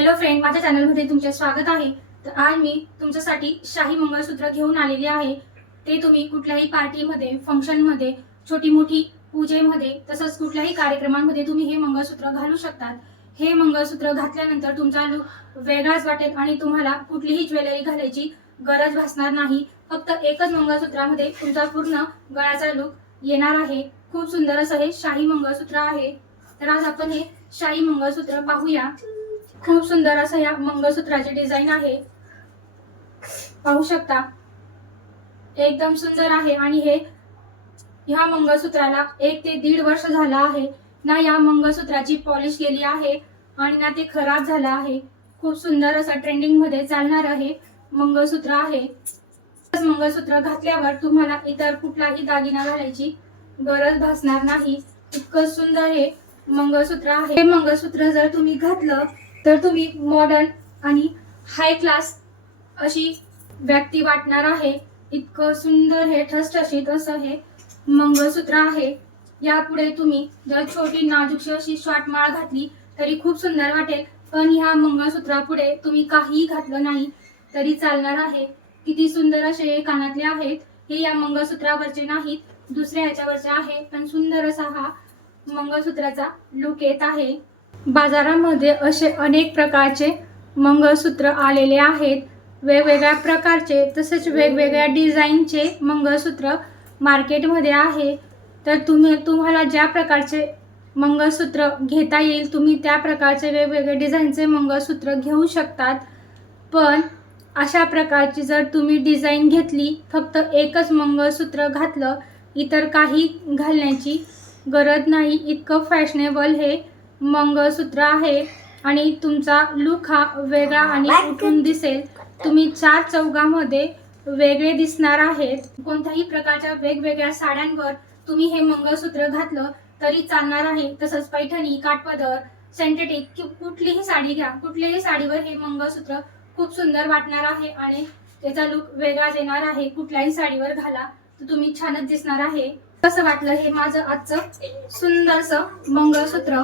Hello friend माझ्या चॅनलमध्ये तुमचे स्वागत आहे. तर आज मी तुमच्यासाठी शाही मंगळसूत्र घेऊन आलेले आहे. ते तुम्ही कुठल्याही पार्टीमध्ये फंक्शनमध्ये छोटी मोठी पूजेमध्ये तसंच कुठल्याही कार्यक्रमांमध्ये तुम्ही हे मंगळसूत्र घालू शकतात. हे मंगळसूत्र घातल्यानंतर तुमचा लुक वेगळाच वाटेल आणि तुम्हाला कुठलीही ज्वेलरी घालायची गरज भासणार नाही. फक्त एकच मंगळसूत्रामध्ये तुमचा पूर्ण गळ्याचा लुक येणार आहे. खूप सुंदर असं हे शाही मंगळसूत्र आहे. तर आज आपण हे शाही मंगळसूत्र पाहूया. खूप सुंदर असं या मंगळसूत्राचे डिझाईन आहे. पाहू शकता. एकदम सुंदर आहे आणि हे ह्या मंगळसूत्राला एक ते दीड वर्ष झालं आहे. ना या मंगळसूत्राची पॉलिश केली आहे आणि ना ते खराब झालं आहे. खूप सुंदर असं ट्रेंडिंगमध्ये चालणार आहे मंगळसूत्र आहे. मंगळसूत्र घातल्यावर तुम्हाला इतर कुठलाही दागिना घालायची गरज भासणार नाही. इतकं सुंदर हे मंगळसूत्र आहे. हे मंगळसूत्र जर तुम्ही घातलं तर तुम्ही मॉडर्न आणि हाय क्लास अशी व्यक्ती वाटणार आहे. इतकं सुंदर हे ठसठशीत असं हे मंगळसूत्र आहे. यापुढे तुम्ही जर छोटी नाजूकशी अशी शॉर्ट माळ घातली तरी खूप सुंदर वाटेल. पण ह्या मंगळसूत्रापुढे तुम्ही काहीही घातलं नाही तरी चालणार आहे. किती सुंदर असे हे कानातले आहेत. हे या मंगळसूत्रावरचे नाहीत दुसऱ्या ह्याच्यावरचे आहे. पण सुंदर असा हा मंगळसूत्राचा लुक येत आहे. बाजारामध्ये असे अनेक प्रकारचे मंगळसूत्र आलेले आहेत. वेगवेगळ्या प्रकारचे तसेच वेगवेगळ्या डिझाईनचे मंगळसूत्र मार्केटमध्ये आहे. तर तुम्ही तुम्हाला ज्या प्रकारचे मंगळसूत्र घेता येईल तुम्ही त्या प्रकारचे वेगवेगळे डिझाईनचे मंगळसूत्र घेऊ शकतात. पण अशा प्रकारची जर तुम्ही डिझाईन घेतली फक्त एकच मंगळसूत्र घातलं इतर काही घालण्याची गरज नाही. इतकं फॅशनेबल हे मंगळसूत्र आहे आणि तुमचा लुक हा वेगळा आणि उठून दिसेल. तुम्ही चार चौघामध्ये वेगळे दिसणार आहेत. कोणत्याही प्रकारच्या वेगवेगळ्या साड्यांवर तुम्ही हे मंगळसूत्र घातलं तरी चालणार आहे. तसंच पैठणी काठपदर सेंटेटिक कि कुठलीही साडी घ्या. कुठल्याही साडीवर हे मंगळसूत्र खूप सुंदर वाटणार आहे आणि त्याचा लुक वेगळाच येणार आहे. कुठल्याही साडीवर घाला तर तुम्ही छानच दिसणार आहे. कसं वाटलं हे माझं आजचं सुंदरसं मंगळसूत्र?